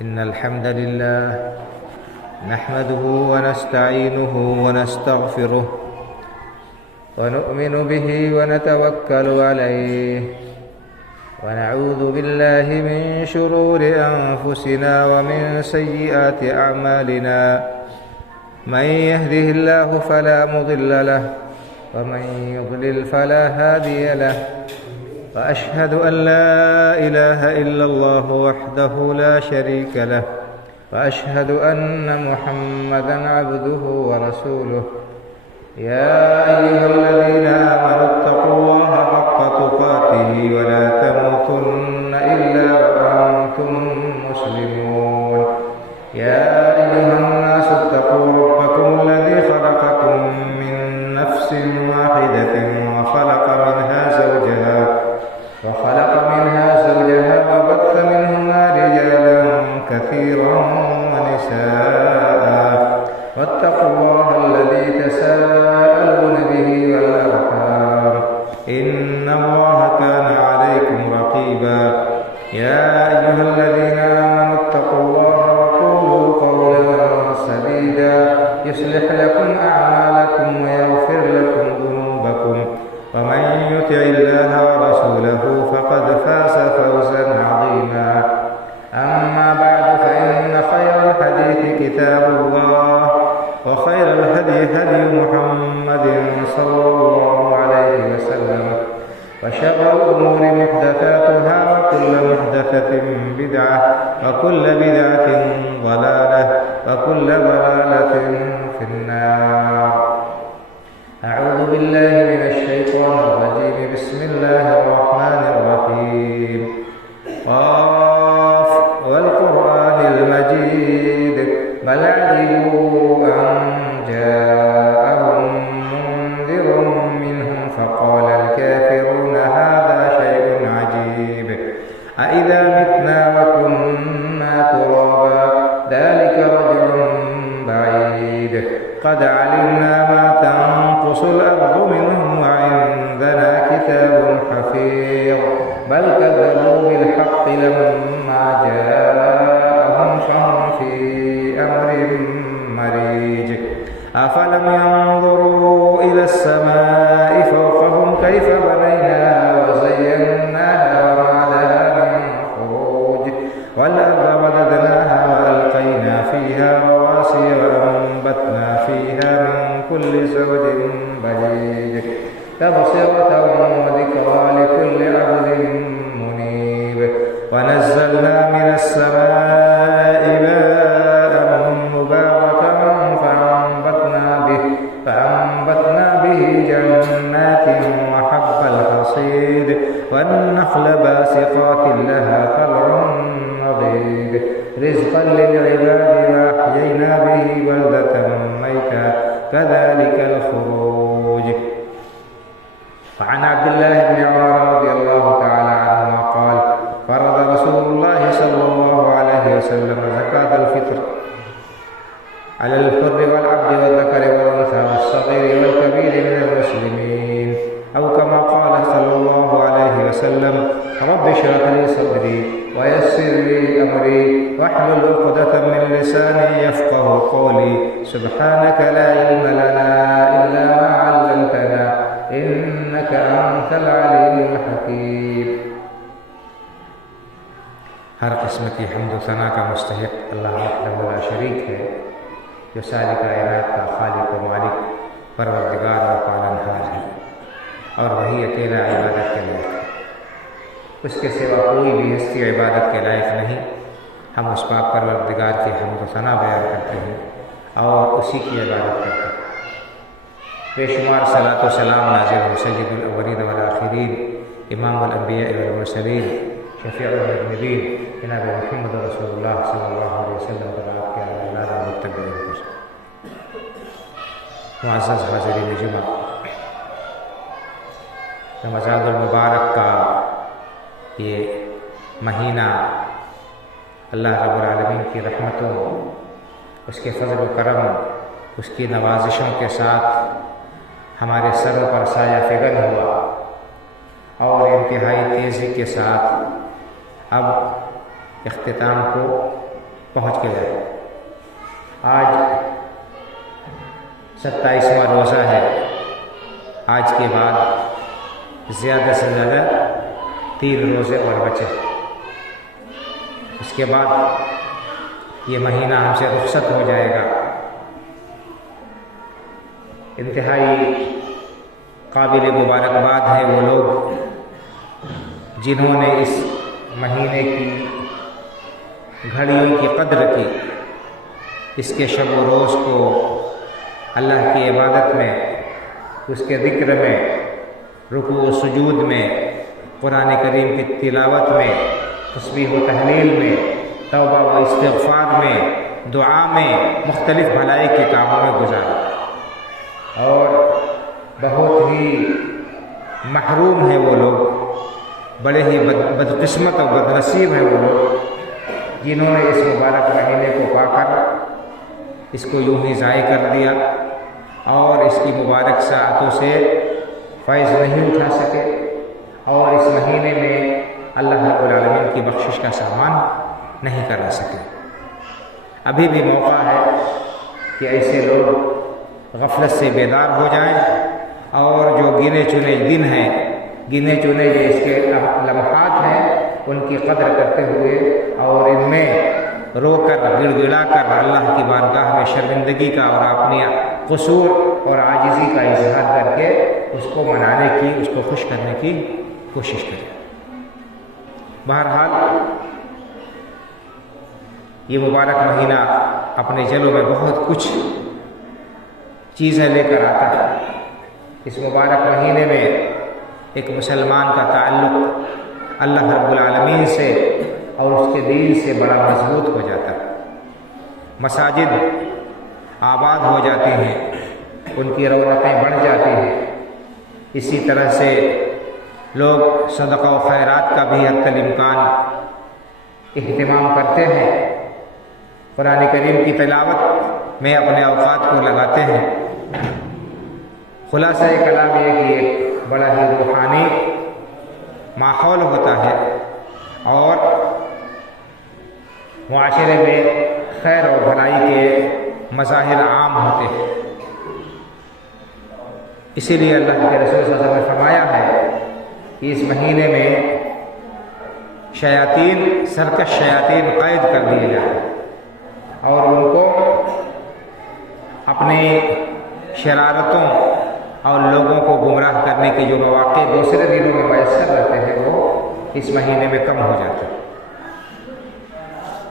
إن الحمد لله نحمده ونستعينه ونستغفره ونؤمن به ونتوكل عليه ونعوذ بالله من شرور أنفسنا ومن سيئات أعمالنا من يهده الله فلا مضل له ومن يضلل فلا هادي له وأشهد أن لا إله إلا الله وحده لا شريك له وأشهد أن محمدًا عبده ورسوله يا أيها الذين آمنوا اتقوا الله حق تقاته ولا تموتن إلا وأنتم مسلمون يا أيها الناس اتقوا ربكم الذي خلقكم من نفس واحدة وخلق منها زوجها وبث منهما رجالا كثيرا ونساء واتقوا الله الذي تساءلون به والأرحام إن الله كان عليكم رقيبا يا أيها الذين آمنوا اتقوا الله وقولوا قولا سديدا يصلح لكم أعمالكم ويغفر لكم ذنوبكم ومن يطع الله ورسوله فقد فاز فوزا عظيما أما بعد فإن خير الحديث كتاب الله وخير الهدي هدي محمد صلى الله عليه وسلم وشر الأمور محدثاتها وكل محدثة بدعة وكل بدعة ضلالة وكل ضلالة في النار. أعوذ بالله من الشيطان الرجيم. بسم الله الرحمن الرحيم. قاف والقرآن المجيد بل عجبوا أن جاءهم منذر منهم فقال الكافرون هذا شيء عجيب أإذا متنا وكنا ترابا ذلك رجع بعيد قد علمنا ما تنقص الأرض منهم وعندنا كتاب حفيظ بل كذبوا بالحق لما جاءهم فهم في أمر مريج أفلم ينظروا إلى السماء فوقهم كيف بنيناها وزيناها وما لها من فروج والأرض مددناها وألقينا فيها رواسي وأنبتنا فيها من كل زوج بهيج تبصرة وذكرى لكل عبد منيب ونزلنا من السماء ماء مباركا فأنبتنا به جنات وحب الحصيد والنخل باسقات لها طلع نضيد رزقا للعباد وأحيينا به بلدة ميتا كذلك الخروج. وعن عبد الله بن عمر رضي الله تعالى عنهما قال فرض رسول الله صلى الله عليه وسلم زكاة الفطر على الحر والعبد والذكر والأنثى والصغير والكبير من المسلمين أو كما قال صلى الله عليه وسلم رب اشرح لي صدري ويسر لي أمري واحلل عقدة من لساني يفقه قولي سبحانك لا علم لنا إلا ما علمتنا إنك أنت العليم الحكيم. ہر قسم کی حمد و ثنا کا مستحق اللہ وحدہ لا شریک ہے جو ساری کائنات کا خالق و مالک پروردگار و پالنہار ہے اور وہی اکیلا عبادت کے لائق ہے. اس کے سوا کوئی بھی ہستی عبادت کے لائق نہیں. ہم اس پاک پروردگار کی حمد و ثنا بیان کرتے ہیں اور اسی کی عبادت کرتے ہیں. بے شمار صلاۃ و سلام نازل ہو سید الاولین والآخرین امام الانبیاء والمرسلین شفیع المذنبین جناب محمد رسول اللہ صلی اللہ علیہ وسلم پر آپ کے اولاد و متبعین پر. معزز حاضرین جمعہ، رمضان المبارک کا یہ مہینہ اللہ رب العالمین کی رحمتوں، اس کے فضل و کرم، اس کی نوازشوں کے ساتھ ہمارے سروں پر سایہ فگن ہوا اور انتہائی تیزی کے ساتھ اب اختتام کو پہنچ کے جائے۔ آج 27واں روزہ ہے، آج کے بعد زیادہ سے زیادہ 3 روزے اور بچے، اس کے بعد یہ مہینہ ہم سے رخصت ہو جائے گا۔ انتہائی قابل مبارکباد ہے وہ لوگ جنہوں نے اس مہینے کی گھڑیوں کی قدر کی، اس کے شب و روز کو اللہ کی عبادت میں، اس کے ذکر میں، رکوع و سجود میں، قرآن کریم کی تلاوت میں، تسبیح و تحلیل میں، توبہ و استغفار میں، دعا میں، مختلف بھلائی کے کاموں میں گزارا۔ اور بہت ہی محروم ہیں وہ لوگ، بڑے ہی بدقسمت اور بدنصیب ہیں وہ لوگ جنہوں نے اس مبارک مہینے کو پا کر اس کو یوں ہی ضائع کر دیا اور اس کی مبارک ساعتوں سے فیض نہیں اٹھا سکے، اور اس مہینے میں اللہ رب العالمین کی بخشش کا سامان نہیں کرا سکے۔ ابھی بھی موقع ہے کہ ایسے لوگ غفلت سے بیدار ہو جائیں اور جو گنے چنے دن ہیں، گنے چنے جو اس کے لمحات ہیں، ان کی قدر کرتے ہوئے اور ان میں رو کر گڑ گڑا کر اللہ کی بارگاہ میں شرمندگی کا اور اپنی قصور اور عاجزی کا اظہار کر کے اس کو منانے کی، اس کو خوش کرنے کی کوشش کریں۔ بہرحال یہ مبارک مہینہ اپنے جلوں میں بہت کچھ چیزیں لے کر آتا ہے۔ اس مبارک مہینے میں ایک مسلمان کا تعلق اللہ رب العالمین سے اور اس کے دین سے بڑا مضبوط ہو جاتا ہے۔ مساجد آباد ہو جاتی ہیں، ان کی رونقیں بڑھ جاتی ہیں۔ اسی طرح سے لوگ صدقہ و خیرات کا بھی حتی الامکان اہتمام کرتے ہیں، قرآن کریم کی تلاوت میں اپنے اوقات کو لگاتے ہیں۔ خلاصہ کلام یہ کہ ایک بڑا ہی روحانی ماحول ہوتا ہے اور معاشرے میں خیر اور بھلائی کے مظاہر عام ہوتے ہیں۔ اسی لیے اللہ کے رسول صلی اللہ علیہ وسلم نے فرمایا ہے کہ اس مہینے میں شیاطین، سرکش شیاطین قید کر دیے جاتے ہیں اور ان کو اپنی شرارتوں اور لوگوں کو گمراہ کرنے کے جو مواقع دوسرے دنوں میں میسر رہتے ہیں وہ اس مہینے میں کم ہو جاتے ہیں۔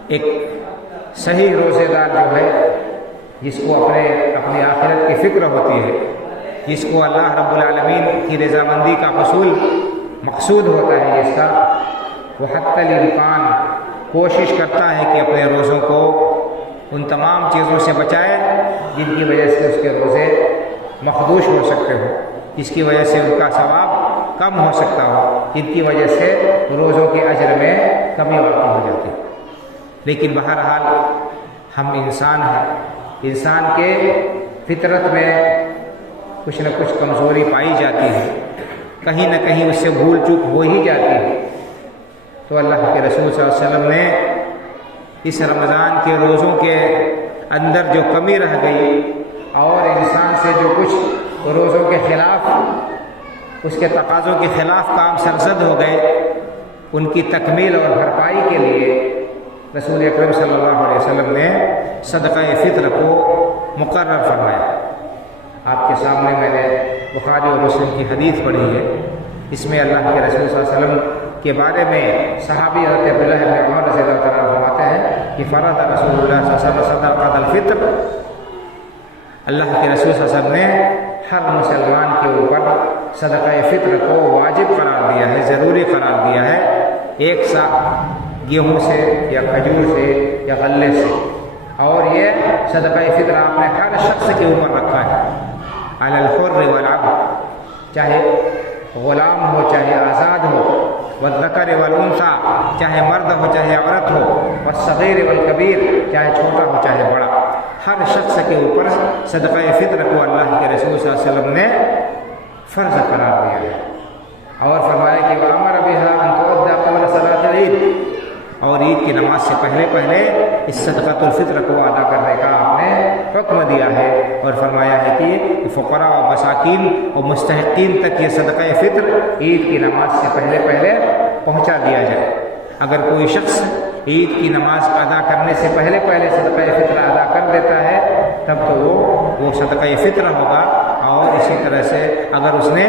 ایک صحیح روزے دار جو ہے، جس کو اپنی آخرت کی فکر ہوتی ہے، جس کو اللہ رب العالمین کی رضامندی کا حصول مقصود ہوتا ہے جس کا، وہ حتی الامکان کوشش کرتا ہے کہ اپنے روزوں کو ان تمام چیزوں سے بچائے جن کی وجہ سے اس کے روزے مخدوش ہو سکتے ہو، جس کی وجہ سے ان کا ثواب کم ہو سکتا ہو، جن کی وجہ سے روزوں کے اجر میں کمی واقع ہو جاتی ہے۔ لیکن بہرحال ہم انسان ہیں، انسان کے فطرت میں کچھ نہ کچھ کمزوری پائی جاتی ہے، کہیں نہ کہیں اس سے بھول چوک ہو ہی جاتی ہے۔ تو اللہ کے رسول صلی اللہ علیہ وسلم نے اس رمضان کے روزوں کے اندر جو کمی رہ گئی اور انسان سے جو کچھ روزوں کے خلاف، اس کے تقاضوں کے خلاف کام سرزد ہو گئے، ان کی تکمیل اور بھرپائی کے لیے رسول اکرم صلی اللہ علیہ وسلم نے صدقہ فطر کو مقرر فرمایا۔ آپ کے سامنے میں نے بخاری اور مسلم کی حدیث پڑھی ہے، اس میں اللہ کے رسول صلی اللہ علیہ وسلم کے بارے میں صحابی حضرت عبداللہ بن عمر رضی اللہ تعالیٰ عنہ فرماتے ہیں کہ فرض رسول اللہ صلی اللہ علیہ وسلم صدقۃ الفطر، اللہ کے رسول صلی اللہ علیہ وسلم نے ہر مسلمان کے اوپر صدقہ فطر کو واجب قرار دیا ہے، ضروری قرار دیا ہے، ایک سا گیہوں سے یا کھجور سے یا غلے سے، اور یہ صدقہ فطر آپ نے ہر شخص کے اوپر رکھا ہے، علی الحر والعبد، چاہے غلام ہو چاہے آزاد ہو، والذکر والانثی، چاہے مرد ہو چاہے عورت ہو، والصغیر والکبیر، چاہے چھوٹا ہو چاہے بڑا، ہر شخص کے اوپر صدقہ فطر کو اللہ کے رسول صلی اللہ علیہ وسلم نے فرض قرار دیا ہے، اور فرمایا کہ وَأَمَرَ بِهَا أَن تُؤَدَّى قَبْلَ صَلَاةِ العید، اور عید کی نماز سے پہلے پہلے اس صدقۃ الفطر کو ادا کرنے کا آپ نے حکم دیا ہے، اور فرمایا ہے کہ فقراء و مساکین اور مستحقین تک یہ صدقہ فطر عید کی نماز سے پہلے پہلے پہنچا دیا جائے۔ اگر کوئی شخص عید کی نماز ادا کرنے سے پہلے پہلے صدقہ فطر ادا کر دیتا ہے تب تو وہ صدقہ فطر ہوگا، اور اسی طرح سے اگر اس نے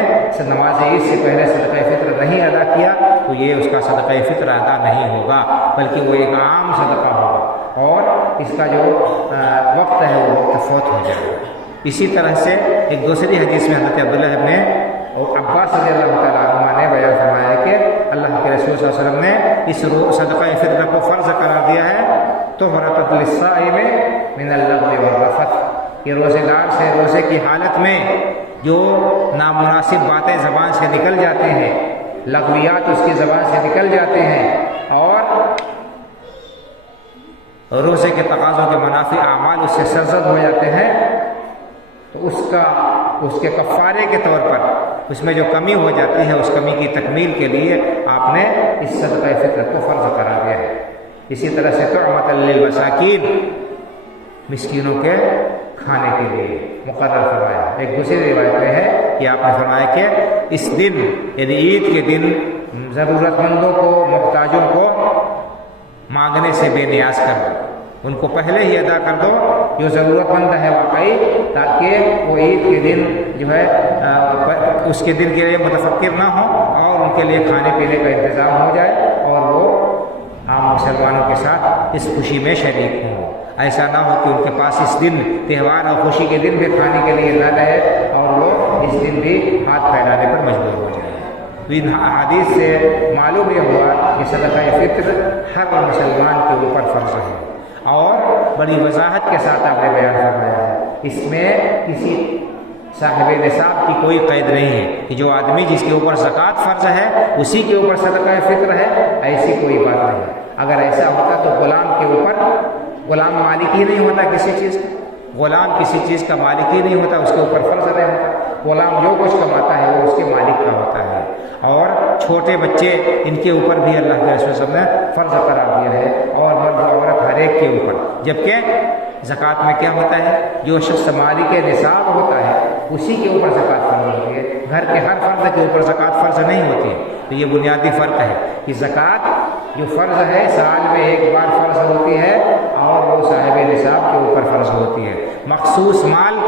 نماز عید سے پہلے صدقہ فطر نہیں ادا کیا تو یہ اس کا صدقہ فطر ادا نہیں ہوگا، بلکہ وہ ایک عام صدقہ ہوگا اور اس کا جو وقت ہے وہ وقت فوت ہو جائے گا۔ اسی طرح سے ایک دوسری حدیث میں حضرت عبداللہ ابن عباس رضی اللہ تعالیٰ عنہ نے بیان فرمایا کہ اللہ کے رسول صلی اللہ علیہ وسلم نے اس صدقہ فطر کو فرض قرار دیا ہے طہرۃ للصائم من اللغو والرفث، یہ روزے دار سے روزے کی حالت میں جو نامناسب باتیں زبان سے نکل جاتے ہیں، لغویات اس کی زبان سے نکل جاتے ہیں، اور روزے کے تقاضوں کے منافی اعمال اس سے سرزد ہو جاتے ہیں، تو اس کے کفارے کے طور پر اس میں جو کمی ہو جاتی ہے اس کمی کی تکمیل کے لیے آپ نے اس صدقہ فطر کو فرض قرار دیا ہے۔ اسی طرح سے طعمۃ للمساکین، مسکینوں کے کھانے کے لیے مقرر فرمایا۔ ایک دوسری روایت میں ہے کہ آپ نے فرمایا کہ اس دن یعنی عید کے دن ضرورت مندوں کو، محتاجوں کو مانگنے سے بے نیاز کر دو، ان کو پہلے ہی ادا کر دو جو ضرورت مند ہے واقعی، تاکہ وہ عید کے دن جو ہے اس کے دن کے لیے متفکر نہ ہو اور ان کے لیے کھانے پینے کا انتظام ہو جائے اور وہ عام مسلمانوں کے ساتھ اس خوشی میں شریک ہوں۔ ایسا نہ ہو کہ ان کے پاس اس دن تہوار اور خوشی کے دن بھی کھانے کے لیے نہ رہے اور وہ اس دن بھی ہاتھ پھیلانے پر مجبور ہو جائے۔ ان احادیث سے معلوم یہ ہوا کہ صدقہ فطر ہر مسلمان کے اوپر فرض ہے، اور بڑی وضاحت کے ساتھ آپ نے بیان فرمایا ہے۔ اس میں کسی صاحب نصاب کی کوئی قید نہیں ہے کہ جو آدمی جس کے اوپر زکوٰۃ فرض ہے اسی کے اوپر صدقہ فطر ہے، ایسی کوئی بات نہیں ہے۔ اگر ایسا ہوتا تو غلام کے اوپر، غلام مالک ہی نہیں ہوتا کسی چیز کا، غلام کسی چیز کا مالک ہی نہیں ہوتا، اس کے اوپر فرض نہیں ہوتا۔ غلام جو کچھ کماتا ہے وہ اس کے مالک کا ہوتا ہے، اور چھوٹے بچے ان کے اوپر بھی اللہ کے رسول صلی اللہ علیہ وسلم نے فرض قرار دیا ہے، اور مرد عورت ہر ایک کے اوپر۔ جبکہ زکوٰۃ میں کیا ہوتا ہے، جو شخص مالک نصاب ہوتا ہے اسی کے اوپر زکوٰۃ فرض ہوتی ہے، گھر کے ہر فرد کے اوپر زکوٰۃ فرض نہیں ہوتی ہے۔ تو یہ بنیادی فرق ہے کہ زکوٰۃ جو فرض ہے سال میں ایک بار فرض ہوتی ہے، اور وہ صاحب نصاب کے اوپر فرض ہوتی ہے۔ مخصوص مال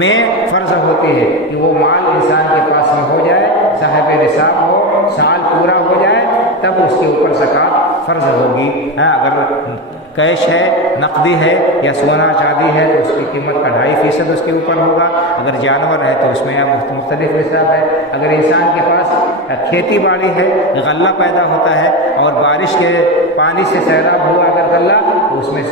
میں فرض ہوتی ہے کہ وہ مال انسان کے پاس میں ہو جائے، صاحب نصاب ہو، سال پورا ہو جائے، تب اس کے اوپر زکوٰۃ فرض ہوگی۔ اگر کیش ہے، نقدی ہے یا سونا چاندی ہے تو اس کی قیمت کا 2.5% اس کے اوپر ہوگا۔ اگر جانور ہے تو اس میں مختلف نصاب ہے۔ اگر انسان کے پاس کھیتی باڑی ہے، غلہ پیدا ہوتا ہے اور بارش کے پانی سے سیراب ہوا اگر غلہ، تو اس میں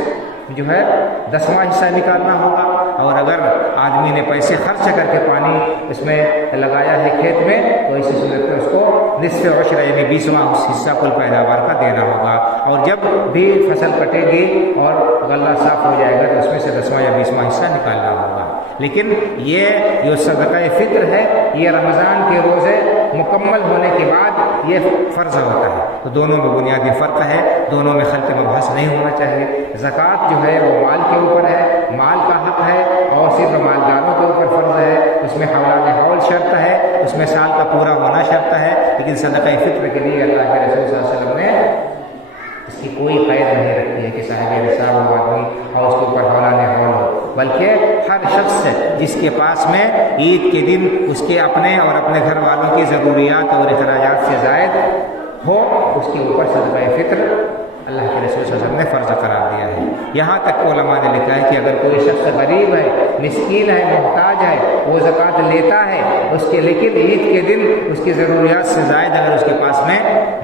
جو ہے 10واں حصہ نکالنا ہوگا، اور اگر آدمی نے پیسے خرچ کر کے پانی اس میں لگایا ہے کھیت میں تو اسی صورت میں اس کو نصف عشر یعنی 20واں حصہ کل پیداوار کا دینا ہوگا، اور جب بھی فصل کٹے گی اور غلہ صاف ہو جائے گا تو اس میں سے 10واں یا 20واں حصہ نکالنا ہوگا۔ لیکن یہ جو صدقہ فطر ہے یہ رمضان کے روزے مکمل ہونے کے بعد یہ فرض ہوتا ہے، تو دونوں میں بنیادی فرق ہے، دونوں میں خلط مبحث نہیں ہونا چاہیے۔ زکوٰۃ جو ہے وہ مال کے اوپر ہے، مال کا حق ہے، اور صرف مالداروں کے اوپر فرض ہے، اس میں حولان حول شرط ہے، اس میں سال کا پورا ہونا شرط ہے۔ لیکن صدقہ فطر کے لیے اللہ کے رسول صلی اللہ علیہ وسلم نے اس کی کوئی قید نہیں رکھی ہے کہ صاحب نصاب ہو آدمی اور اس کے اوپر حولان حول ہو، بلکہ ہر شخص جس کے پاس میں عید کے دن اس کے اپنے اور اپنے گھر والوں کی ضروریات اور اخراجات سے زائد ہو، اس کے اوپر صدقہ فطر اللہ کے رسول صلی اللہ علیہ وسلم نے فرض قرار دیا ہے۔ یہاں تک علماء نے لکھا ہے کہ اگر کوئی شخص غریب ہے، مسکین ہے، محتاج ہے، وہ زکوٰۃ لیتا ہے اس کے، لیکن عید کے دن اس کی ضروریات سے زائد اگر اس کے پاس میں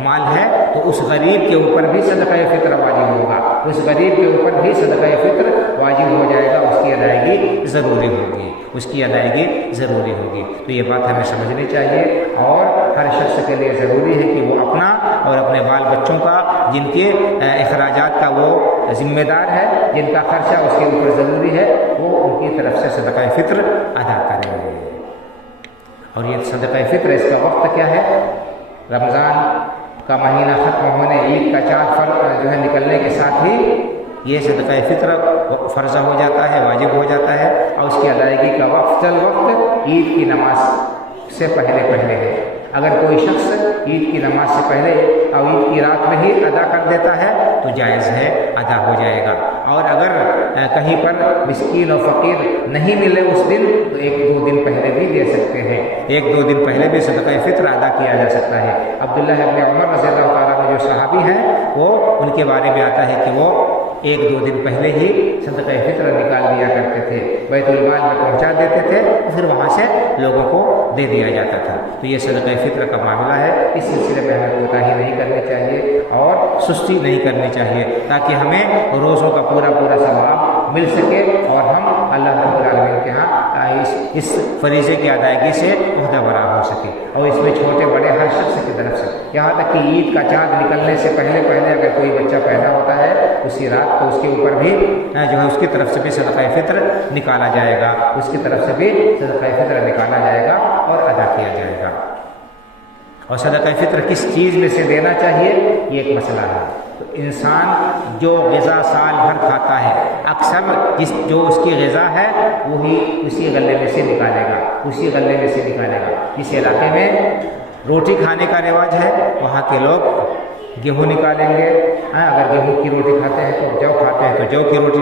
مال ہے تو اس غریب کے اوپر بھی صدقہ فطر واجب ہوگا، اس غریب کے اوپر بھی صدقہ فطر واجب ہو جائے گا، اس کی ادائیگی ضروری ہوگی، اس کی ادائیگی ضروری ہوگی۔ تو یہ بات ہمیں سمجھنی چاہیے، اور ہر شخص کے لیے ضروری ہے کہ وہ اپنا اور اپنے بال بچوں کا، جن کے اخراجات کا وہ ذمہ دار ہے، جن کا خرچہ اس کے اوپر ضروری ہے، وہ ان کی طرف سے صدقہ فطر ادا کریں گے۔ اور یہ صدقہ فطر اس کا وقت کیا ہے؟ رمضان کا مہینہ ختم ہونے، عید کا چاند جو ہے نکلنے کے ساتھ ہی یہ صدقہ فطر فرض ہو جاتا ہے، واجب ہو جاتا ہے، اور اس کی ادائیگی کا وقت عید کی نماز سے پہلے ہے۔ اگر کوئی شخص عید کی نماز سے پہلے اور عید کی رات میں ہی ادا کر دیتا ہے تو جائز ہے، ادا ہو جائے گا۔ اور اگر کہیں پر مسکین اور فقیر نہیں ملے اس دن تو 1-2 دن پہلے بھی دے سکتے ہیں، 1-2 دن پہلے بھی صدقہ فطر ادا کیا جا سکتا ہے۔ عبداللہ ابن عمر رضی اللہ تعالیٰ عنہ جو صحابی ہیں، وہ ان کے بارے میں آتا ہے کہ وہ 1-2 دن پہلے ہی صدقہ فطر نکال دیا کرتے تھے، بیت المال میں پہنچا دیتے تھے، پھر وہاں سے لوگوں کو دے دیا جاتا تھا۔ تو یہ صدقہ فطر کا معاملہ ہے، اس سلسلے میں ہمیں کوتاہی نہیں کرنی چاہیے اور سستی نہیں کرنی چاہیے، تاکہ ہمیں روزوں کا پورا ثواب مل سکے اور ہم اللہ رب العالمین کے ہاں اس فریضے کی ادائیگی سے عہدہ برآ ہو سکے۔ اور اس میں چھوٹے بڑے ہر شخص کی طرف سے، یہاں تک کہ عید کا چاند نکلنے سے پہلے اگر کوئی بچہ پیدا ہوتا ہے اسی رات، تو اس کے اوپر بھی جو ہے اس کی طرف سے بھی صدقہ فطر نکالا جائے گا، اس کی طرف سے بھی صدقہ فطر نکالا جائے گا اور ادا کیا جائے گا۔ اور صدقہ فطر کس چیز میں سے دینا چاہیے، یہ ایک مسئلہ ہے۔ تو انسان جو غذا سال بھر کھاتا ہے، اکثر جو اس کی غذا ہے وہی اسی غلے میں سے نکالے گا۔ جس علاقے میں روٹی کھانے کا رواج ہے وہاں کے لوگ گیہوں نکالیں گے، اگر گیہوں کی روٹی کھاتے ہیں تو جو کھاتے ہیں تو جو کی روٹی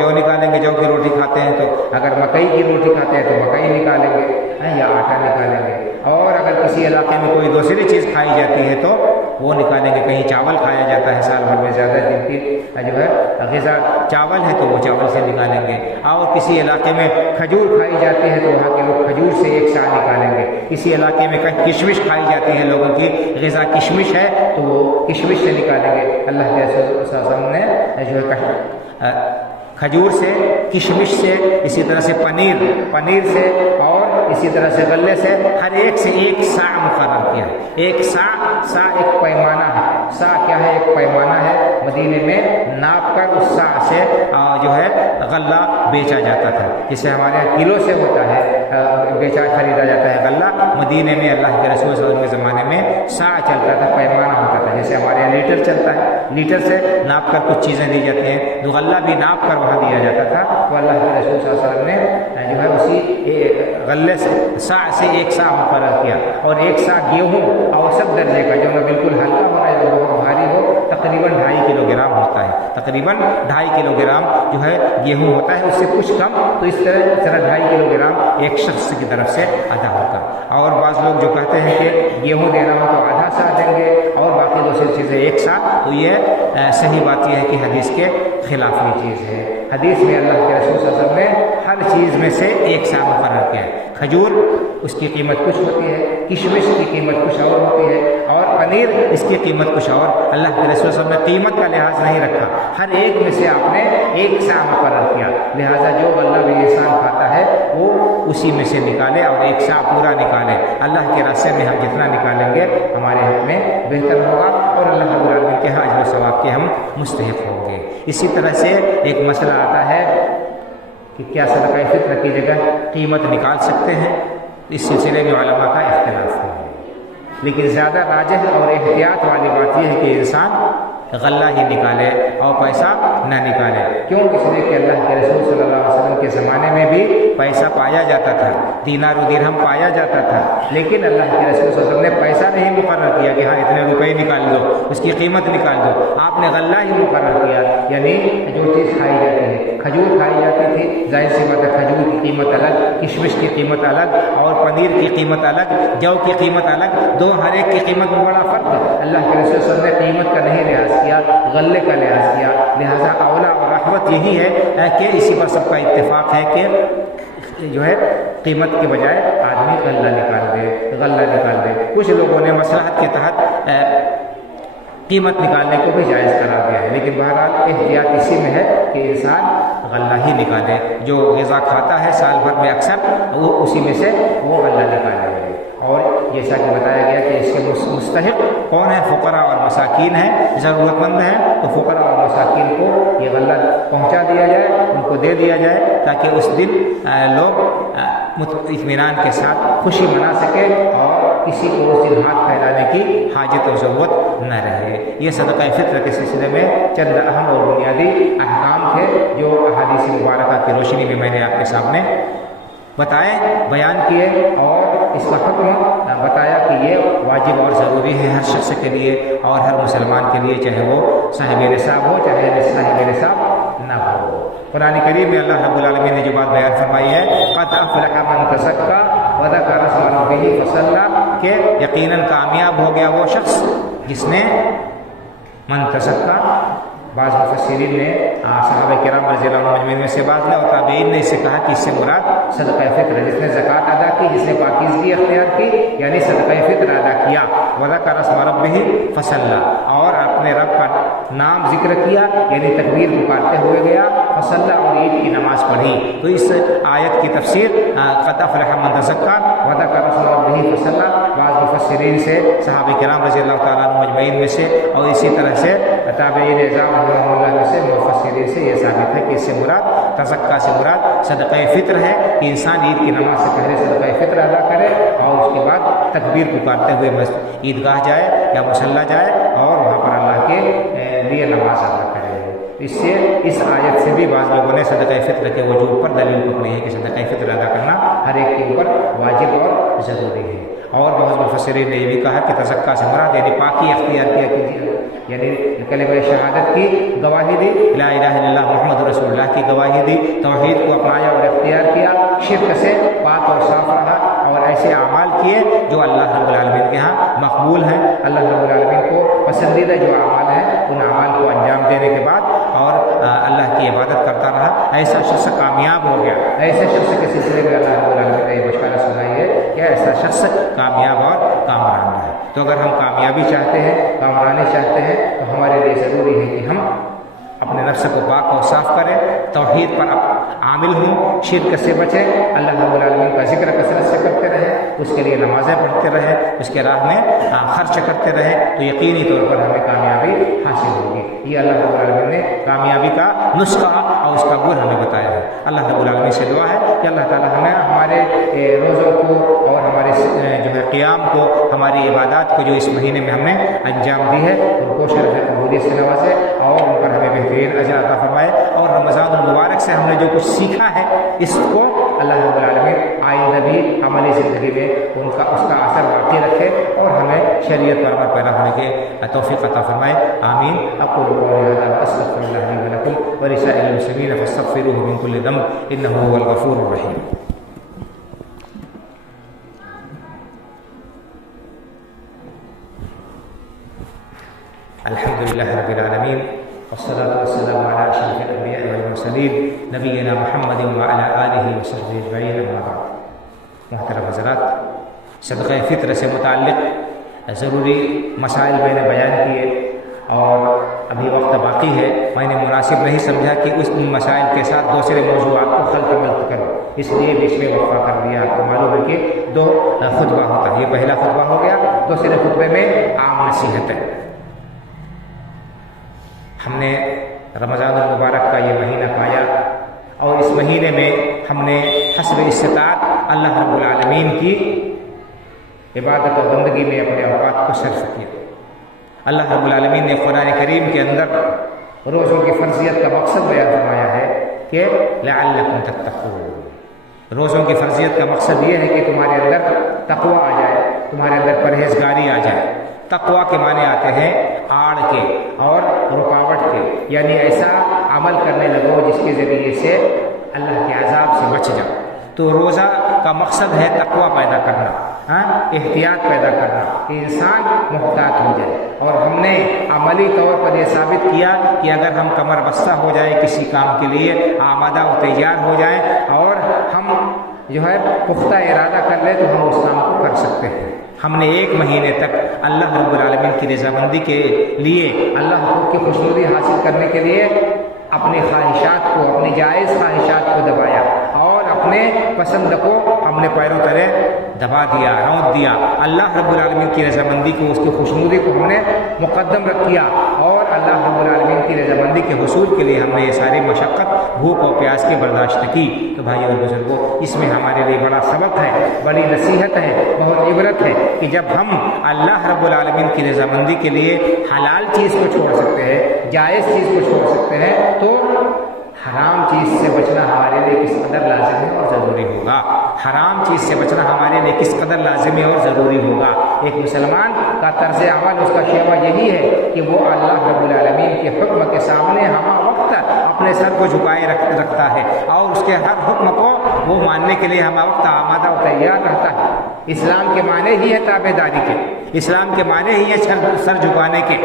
جو نکالیں گے، جو کی روٹی کھاتے ہیں تو، اگر مکئی کی روٹی کھاتے ہیں تو مکئی نکالیں گے یا آٹا نکالیں گے، اور اگر کسی علاقے میں کوئی دوسری چیز کھائی جاتی ہے تو وہ نکالیں گے۔ کہیں چاول کھایا جاتا ہے سال بھر میں زیادہ دن کی جو ہے غذا چاول ہے تو وہ چاول سے نکالیں گے، اور کسی علاقے میں کھجور کھائی جاتی ہے تو وہاں کے لوگ کھجور سے ایک سا نکالیں گے۔ کسی علاقے میں کشمش کھائی جاتی ہے، لوگوں کی غذا کشمش ہے تو وہ کشمش سے نکالیں گے۔ اللہ کے رسول صلی اللہ علیہ وسلم نے جو ہے کھجور سے، کشمش سے، اسی طرح سے پنیر سے، اور اسی طرح سے غلے سے، ہر ایک سے ایک سا مقرر کیا ہے۔ ایک سا ایک پیمانہ ہے۔ سا کیا ہے؟ ایک پیمانہ ہے۔ مدینے میں ناپ کر اس سا سے جو ہے غلہ بیچا جاتا تھا، جسے ہمارے یہاں کلو سے ہوتا ہے، خریدا جاتا ہے غلہ۔ مدینے میں اللہ کے رسول صلی اللہ علیہ وسلم کے زمانے میں سا چلتا تھا، پیمانہ ہوتا تھا، جیسے ہمارے یہاں لیٹر چلتا ہے، لیٹر سے ناپ کر کچھ چیزیں دی جاتی ہیں، تو غلہ بھی ناپ کر وہاں دیا جاتا تھا۔ تو اللہ کے رسول صلی اللہ علیہ وسلم نے جو ہے اسی غلے سے سا سے ایک سا مقرر کیا، اور ایک سا گیہوں اوسط درجے کا، جو نہ بالکل ہلکا ہونا ہے جو بہت بھاری ہو، تقریباً 2.5 کلو گرام ہوتا ہے، تقریباً 2.5 کلو گرام جو ہے گیہوں ہوتا ہے، اس سے کچھ کم، تو اس طرح 2.5 کلو گرام ایک شخص کی طرف سے ادا ہوگا۔ اور بعض لوگ جو کہتے ہیں کہ گیہوں دینا ہو تو آدھا سا دیں گے اور باقی دوسری چیزیں ایک سا، تو یہ صحیح بات یہ ہے کہ حدیث کے خلاف یہ چیز ہے۔ حدیث میں اللہ کے رسول صلی اللہ علیہ وسلم نے ہر چیز میں سے ایک سا مقرر کیا ہے۔ کھجور اس کی قیمت کچھ ہوتی ہے، کشمش کی قیمت کچھ اور ہوتی ہے، اور پنیر اس کی قیمت کچھ اور۔ اللہ کے رسول صلی اللہ علیہ وسلم نے قیمت کا لحاظ نہیں رکھا، ہر ایک میں سے آپ نے ایک سا مقرر کیا، لہٰذا جو غلہ بھی انسان کھاتا ہے وہ اسی میں سے نکالے اور ایک سا پورا نکالے۔ اللہ کے راستے میں ہم جتنا نکالیں گے ہمارے حق میں بہتر ہوگا، اور اللہ رب العالمین کے اجر و ثواب کے ہم مستحق ہوں گے۔ اسی طرح سے ایک مسئلہ آتا ہے کہ کیا صدقہ فطر کی جگہ قیمت نکال سکتے ہیں؟ اس سلسلے میں علماء کا اختلاف ہے، لیکن زیادہ راجح اور احتیاط والی بات یہ ہے کہ انسان غلہ ہی نکالے اور پیسہ نہ نکالے۔ کیوں؟ اس لیے کہ اللہ کے رسول صلی اللہ علیہ وسلم کے زمانے میں بھی پیسہ پایا جاتا تھا، دینار و درہم پایا جاتا تھا، لیکن اللہ کے رسول صلی اللہ علیہ وسلم نے پیسہ نہیں مقرر کیا کہ ہاں اتنے روپے نکال دو، اس کی قیمت نکال دو۔ آپ نے غلہ ہی مقرر کیا، یعنی جو چیز کھائی جاتی ہے، کھجور کھائی جاتی تھی، ظاہر سی بات ہے کھجور کی قیمت الگ، کشمش کی قیمت الگ، اور پنیر کی قیمت الگ، جو کی قیمت الگ، دو ہر ایک کی قیمت میں بڑا فرق ہے۔ اللہ کے رسول صلی اللہ علیہ وسلم نے قیمت کا نہیں لحاظ کیا، غلے کا لحاظ کیا، لہذا اولا اور رحمت یہی ہے کہ اسی پر سب کا اتفاق ہے کہ جو ہے قیمت کے بجائے آدمی غلہ نکال دے۔ کچھ لوگوں نے مصلحت کے تحت قیمت نکالنے کو بھی جائز قرار دیا ہے، لیکن بہرحال احتیاط اسی میں ہے کہ انسان غلہ ہی نکالے، جو غذا کھاتا ہے سال بھر میں اکثر وہ اسی میں سے وہ غلہ نکالے۔ اور جیسا کہ بتایا گیا کہ اس کے مستحق کون ہے؟ فقراء اور مساکین ہیں، ضرورت مند ہیں، تو فقراء اور مساکین کو یہ غلہ پہنچا دیا جائے، ان کو دے دیا جائے، تاکہ اس دن لوگ اطمینان کے ساتھ خوشی منا سکیں اور کسی کو اس دن ہاتھ پھیلانے کی حاجت و ضرورت نہ رہے۔ یہ صدقہ فطر کے سلسلے میں چند اہم اور بنیادی احکام تھے جو احادیث مبارکہ کی روشنی میں نے آپ کے سامنے بتائے، بیان کیے، اور اس کا حکم بتایا کہ یہ واجب اور ضروری ہے ہر شخص کے لیے اور ہر مسلمان کے لیے، چاہے وہ صاحب نصاب ہو چاہے صاحب نصاب نہ ہو۔ قرآن کریم میں اللہ رب العالمین نے جو بات بیان فرمائی ہے، قد افلح من تزکیٰ وذکر اسم ربہ فصلی، کہ یقیناً کامیاب ہو گیا وہ شخص جس نے من تزکیٰ، بعض مفسرین نے صحابہ کرام رضی اللہ عنہم اجمعین میں سے بعض نے اور تابعین نے اس سے کہا کہ اس سے مراد صدقہ فطر ہے، جس نے زکوٰۃ ادا کی، جس نے پاکیزگی اختیار کی، یعنی صدقہ فطر ادا کیا، وذکر اسم ربہ فصلی، اور اپنے رب کا نام ذکر کیا، یعنی تکبیر پکارتے ہوئے گیا، فصلی، اور عید کی نماز پڑھی۔ تو اس آیت کی تفسیر قد افلح من تزکیٰ وذکر اسم ربہ فصلی، بعض مفسرین سے صحابہ کرام رضی اللہ تعالیٰ عنہم اجمعین میں سے اور اسی طرح سے تابعین اعظام اللہ میں سے مفسرین سے یہ ثابت ہے کہ اس سے مراد تزکیٰ سے مراد صدقہ فطر ہے، کہ انسان عید کی نماز سے پہلے صدقہ فطر ادا کرے اور اس کے بعد تکبیر پکارتے ہوئے عیدگاہ جائے یا مصلی جائے اور وہاں پر اللہ کے لیے نماز ادا کرے۔ اس سے اس آیت سے بھی بعض لوگوں نے صدقہ فطر کے وجوب پر دلیل پکڑی ہے کہ صدقہ فطر ادا کرنا ہر ایک کے اوپر واجب اور ضروری ہے۔ اور بعض مفسرین نے یہ بھی کہا کہ تزکیٰ سے مراد یعنی پاکی اختیار کیا کیجیے، یعنی کلمہ شہادت کی گواہی دی، لا الہ الا اللہ محمد رسول اللہ کی گواہی دی، توحید کو اپنایا اور اختیار کیا، شرک سے پاک اور صاف رہا، اور ایسے اعمال کیے جو اللہ رب العالمین کے ہاں مقبول ہیں، اللہ رب العالمین کو پسندیدہ جو اعمال ہیں ان اعمال کو انجام دینے کے بعد اور اللہ کی عبادت کرتا رہا، ایسا شخص کامیاب ہو گیا۔ ایسے شخص کے سلسلے میں اللہ رب العالمین نے یہ بشارت سنائی ہے کہ ایسا شخص کامیاب اور کامران ہے۔ تو اگر ہم کامیابی چاہتے ہیں، کامرانی چاہتے ہیں، تو ہمارے لیے ضروری ہے کہ ہم اپنے نفس کو پاک اور صاف کریں، توحید پر عامل ہوں، شرک سے بچیں، اللہ رب العالمین کا ذکر کثرت سے کرتے رہیں، اس کے لیے نمازیں پڑھتے رہیں، اس کے راہ میں خرچ کرتے رہیں، تو یقینی طور پر ہمیں کامیابی حاصل ہوگی۔ یہ اللہ رب العالمین نے کامیابی کا نسخہ اور اس کا گل ہمیں بتایا ہے۔ اللہ رب العالمین سے دعا ہے کہ اللہ تعالی ہمیں ہمارے روزوں کو اور ہمارے جو ہے قیام کو، ہماری عبادات کو جو اس مہینے میں ہم نے انجام دی ہے ان کو شرف قبولیت سے نوازے اور ان پر ہمیں بہترین اجر عطا فرمائے، اور رمضان المبارک سے ہم نے جو کچھ سیکھا ہے اس کو اللہ رب العالمین آئندہ بھی عملی زندگی میں اس کا اثر باقی رکھے اور ہمیں شریعت پر عمل پیدا ہونے کے توفیق عطا فرمائے، آمین۔ اقول قولی ھذا واستغفر اللہ لي ولكم ولسائر المسلمین فاستغفروه من كل ذنب انه هو الغفور الرحیم۔ الحمد للہ رب العالمین والصلاة والسلام على اشرف الانبیاء والمرسلین نبینا محمد وعلى آلہ وصحبہ اجمعین، اما بعد۔ محترم حضرات، صدقہ فطر سے متعلق ضروری مسائل میں نے بیان کیے اور ابھی وقت باقی ہے، میں نے مناسب نہیں سمجھا کہ اس مسائل کے ساتھ دوسرے موضوعات کو خلط ملت کروں، اس لیے بیچ میں وقفہ کر دیا۔ آپ کو معلوم ہے کہ 2 خطبہ ہوتا ہے، یہ پہلا خطبہ ہو گیا، دوسرے خطبے میں عام نصیحت ہے۔ ہم نے رمضان المبارک کا یہ مہینہ پایا اور اس مہینے میں ہم نے حسب استطاعت اللہ رب العالمین کی عبادت و بندگی میں اپنے اوقات کو صرف کیا۔ اللہ رب العالمین نے قرآن کریم کے اندر روزوں کی فرضیت کا مقصد بیان فرمایا ہے کہ لعلکم تتقون۔ روزوں کی فرضیت کا مقصد یہ ہے کہ تمہارے اندر تقوی آ جائے، تمہارے اندر پرہیزگاری آ جائے۔ تقوی کے معنی آتے ہیں آڑ کے اور رکاوٹ کے، یعنی ایسا عمل کرنے لگو جس کے ذریعے سے اللہ کے عذاب سے بچ جاؤ۔ تو روزہ کا مقصد ہے تقوی پیدا کرنا، احتیاط پیدا کرنا کہ انسان محتاط ہو جائے۔ اور ہم نے عملی طور پر یہ ثابت کیا کہ اگر ہم کمر بستہ ہو جائیں کسی کام کے لیے، آمادہ و تیار ہو جائیں اور ہم جو ہے پختہ ارادہ کر لیں تو ہم اس کام کو کر سکتے ہیں۔ ہم نے 1 مہینے تک اللہ رب العالمین کی رضامندی کے لیے، اللہ کی خوشنودی حاصل کرنے کے لیے اپنی خواہشات کو، اپنی جائز خواہشات کو دبایا اور اپنے پسند کو ہم نے پیروں تلے دبا دیا، رونت دیا۔ اللہ رب العالمین کی رضامندی کو، اس کی خوشنودی کو ہم نے مقدم رکھ کیا اور اللہ رب العالمین کی رضامندی کے حصول کے لیے ہم نے یہ ساری مشقت بھوک اور پیاس کی برداشت کی۔ تو بھائیو اور بزرگوں، اس میں ہمارے لیے بڑا سبق ہے، بڑی نصیحت ہے، بہت عبرت ہے کہ جب ہم اللہ رب العالمین کی رضامندی کے لیے حلال چیز کو چھوڑ سکتے ہیں، جائز چیز کو چھوڑ سکتے ہیں، تو حرام چیز سے بچنا ہمارے لیے کس قدر لازمی اور ضروری ہوگا۔ حرام چیز سے بچنا ہمارے لیے کس قدر لازمی اور ضروری ہوگا۔ ایک مسلمان کا طرز عمل، اس کا شیوا یہی ہے کہ وہ اللہ رب العالمین کے حکم کے سامنے ہمہ وقت اپنے سر کو جھکائے رکھتا ہے اور اس کے ہر حکم کو وہ ماننے کے لیے ہمہ وقت آمادہ و تیار رہتا ہے۔ اسلام کے معنی ہی ہے تابع داری کے، اسلام کے معنی ہی ہے سر جھکانے کے۔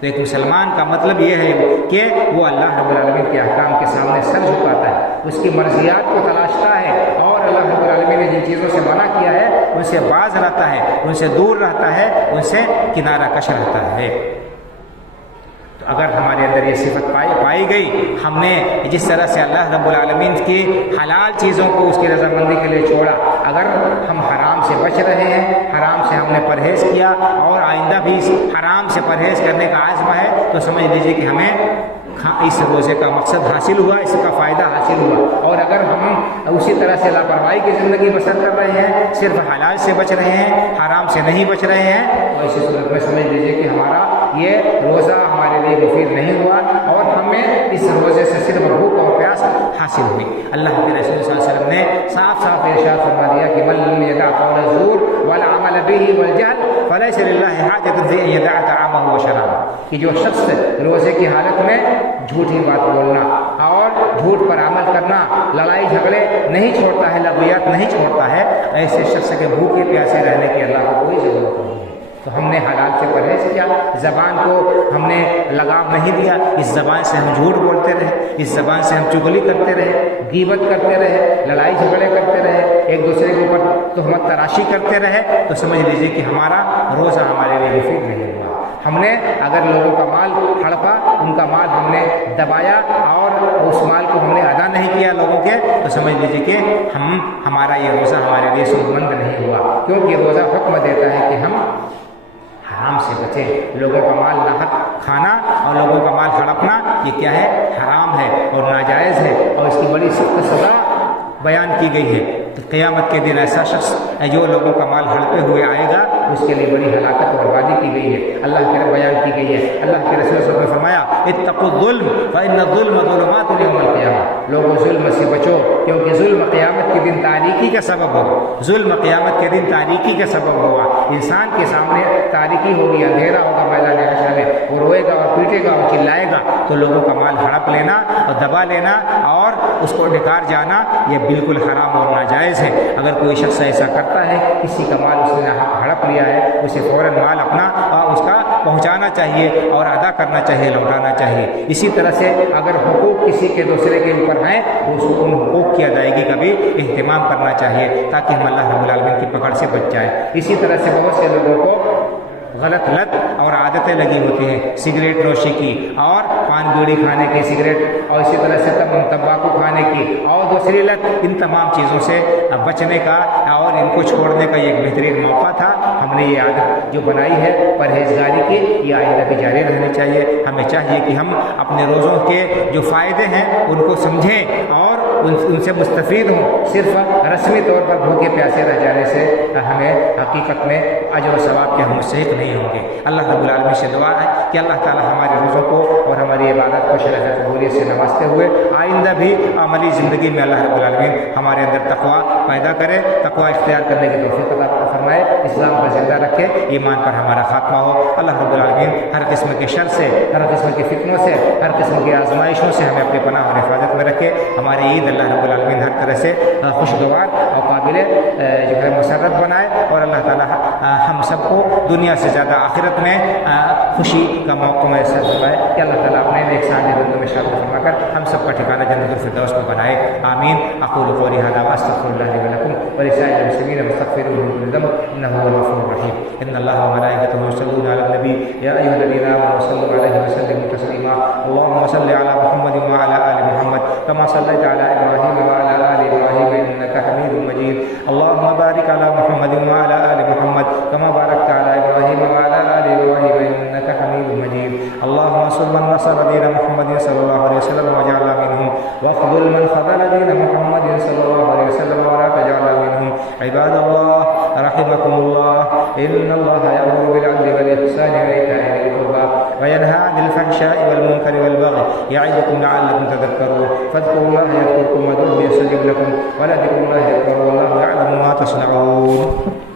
تو ایک مسلمان کا مطلب یہ ہے کہ وہ اللہ رب العالمین کے احکام کے سامنے سر جھکاتا ہے، اس کی مرضیات کو تلاشتا ہے، اور اللہ رب العالمین نے جن چیزوں سے منع کیا ہے ان سے باز رہتا ہے، ان سے دور رہتا ہے، ان سے کنارہ کش رہتا ہے۔ تو اگر ہمارے اندر یہ صفت پائی گئی، ہم نے جس طرح سے اللہ رب العالمین کی حلال چیزوں کو اس کی رضامندی کے لیے چھوڑا، اگر ہم حرام سے بچ رہے ہیں، حرام سے ہم نے پرہیز کیا اور آئندہ بھی حرام سے پرہیز کرنے کا عزم ہے، تو سمجھ لیجیے کہ ہمیں اس روزے کا مقصد حاصل ہوا، اس کا فائدہ حاصل ہوا۔ اور اگر ہم اسی طرح سے لاپرواہی کی زندگی بسر کر رہے ہیں، صرف حلال سے بچ رہے ہیں، حرام سے نہیں بچ رہے ہیں، تو ایسی صورت میں سمجھ لیجیے کہ ہمارا یہ روزہ ہمارے لیے مفید نہیں ہوا، اور ہمیں اس روزے سے صرف بھوک اور پیاس حاصل ہوئی۔ اللہ کے رسول صلی اللہ علیہ وسلم نے صاف صاف ارشاد فرما دیا کہ من لم يدع قول الزور والعمل به والجهل فليس لله حاجة في أن يدع طعامه وشرابه، کہ جو شخص روزے کی حالت میں جھوٹی بات بولنا اور جھوٹ پر عمل کرنا، لڑائی جھگڑے نہیں چھوڑتا ہے، لغویات نہیں چھوڑتا ہے، ایسے شخص کے بھوکے پیاسے رہنے کی اللہ کو کوئی ضرورت نہیں ہے۔ تو ہم نے حلال سے پرہیز کیا، زبان کو ہم نے لگام نہیں دیا، اس زبان سے ہم جھوٹ بولتے رہے، اس زبان سے ہم چغلی کرتے رہے، غیبت کرتے رہے، لڑائی جھگڑے کرتے رہے، ایک دوسرے کے اوپر تہمت تراشی کرتے رہے، تو سمجھ لیجیے کہ ہمارا روزہ ہمارے لیے مفید نہیں ہوا۔ ہم نے اگر لوگوں کا مال ہڑپا، ان کا مال ہم نے دبایا اور اس مال کو ہم نے ادا نہیں کیا لوگوں کے، تو سمجھ لیجیے کہ ہمارا یہ روزہ ہمارے لیے سود مند نہیں ہوا، کیونکہ روزہ حکم دیتا ہے کہ ہم حرام سے بچیں۔ لوگوں کا مال ناحق کھانا اور لوگوں کا مال ہڑپنا یہ کیا ہے؟ حرام ہے اور ناجائز ہے، اور اس کی بڑی سخت سزا بیان کی گئی ہے۔ تو قیامت کے دن ایسا شخص جو لوگوں کا مال ہڑپے ہوئے آئے گا، اس کے لیے بڑی ہلاکت اور بربادی کی گئی ہے، اللہ کے بیان کی گئی ہے۔ اللہ کے رسول صلی اللہ علیہ وسلم نے فرمایا اتقوا الظلم فإن الظلم ظلمات یوم القیامہ، لوگوں ظلم سے بچو، کیونکہ ظلم قیامت کے دن تاریکی کا سبب ہوگا، ظلم قیامت کے دن تاریکی کا سبب ہوگا۔ انسان کے سامنے تاریکی ہوگی، اندھیرا ہوگا میدان حشر میں، وہ روئے گا اور پیٹے گا اور چلائے گا، تو لوگوں کا مال ہڑپ لینا اور دبا لینا اور اس کو ڈکار جانا یہ بالکل حرام اور ناجائز ہے۔ اگر کوئی شخص ایسا کرتا ہے، کسی کا مال اس نے ہڑپ لیا ہے، اسے فوراً مال اپنا اس کا پہنچانا چاہیے اور ادا کرنا چاہیے، لوٹانا چاہیے۔ اسی طرح سے اگر حقوق کسی کے دوسرے کے اوپر ہیں تو ان حقوق کی ادائیگی کا بھی اہتمام کرنا چاہیے، تاکہ ہم اللہ رب العالمین کی پکڑ سے بچ جائے۔ اسی طرح سے بہت سے لوگوں کو غلط لت اور عادتیں لگی ہوتی ہیں، سگریٹ نوشی کی اور پان بیڑی کھانے کی، سگریٹ اور اسی طرح سے تمباکو کھانے کی اور دوسری لت، ان تمام چیزوں سے بچنے کا اور ان کو چھوڑنے کا یہ ایک بہترین موقع تھا۔ ہم نے یہ عادت جو بنائی ہے پرہیزگاری کی، یہ آئندہ بھی جاری رہنی چاہیے۔ ہمیں چاہیے کہ ہم اپنے روزوں کے جو فائدے ہیں ان کو سمجھیں اور ان سے مستفید ہوں۔ صرف رسمی طور پر بھوکے پیاسے رہ جانے سے ہمیں حقیقت میں اجر و ثواب کے ہم مستحق نہیں ہوں گے۔ اللہ رب العالمین سے دعا ہے کہ اللہ تعالی ہمارے روزوں کو اور ہماری عبادت کو شرح قبولیت سے نوازتے ہوئے آئندہ بھی عملی زندگی میں اللہ رب العالمین ہمارے اندر تقویٰ پیدا کرے، تقویٰ اختیار کرنے کی توفیق عطا فرمائے، اسلام پر زندہ رکھے، ایمان پر ہمارا خاتمہ ہو۔ اللہ رب العالمین ہر قسم کے شر سے، ہر قسم کی فتنوں سے، ہر قسم کی آزمائشوں سے ہمیں اپنے پناہ اور حفاظت میں رکھے۔ ہماری عید اللہ رب العالمین ہر طرح سے خوشگوار اور قابل جو ہے مسرت بنائے، اور اللہ تعالی ہم سب کو دنیا سے زیادہ آخرت میں خوشی کا موقع میسر فرمائے کہ اللہ تعالیٰ اپنے نیک سالے بندوں میں شامل فرما کر ہم سب کا ٹھکانہ جنت الفردوس میں بنائے، آمین۔ اقول قولی ھذا واستغفر اللہ لي ولكم ولسائر المسلمين فاستغفروه من كل ذنب انه هو الغفور الرحيم۔ ان الله وملائكته يصلون على النبي يا ايها الذين امنوا صلوا عليه وسلموا تسليما۔ اللهم صل على محمد وعلى ال محمد كما صليت على ابراهيم وعلى ال ابراهيم انك حميد مجيد۔ اللهم بارك على محمد وعلى ال محمد كما باركت على ابراهيم وعلى ال ابراهيم انك حميد مجيد۔ اللهم وانصر من نصر دين محمد صلى الله عليه وسلم واجعلنا منهم، واخذل من خذل دين محمد صلى الله عليه وسلم ولا تجعلنا منهم. عباد الله رحمكم الله، إن الله يأمر بالعدل والإحسان وإيتاء ذي القربى وينهى عن الفحشاء والمنكر والبغي يعظكم لعلكم تذكرون. فاذكروا الله يذكركم وادعوه يستجب لكم ولذكر الله أكبر والله يعلم ما تصنعون.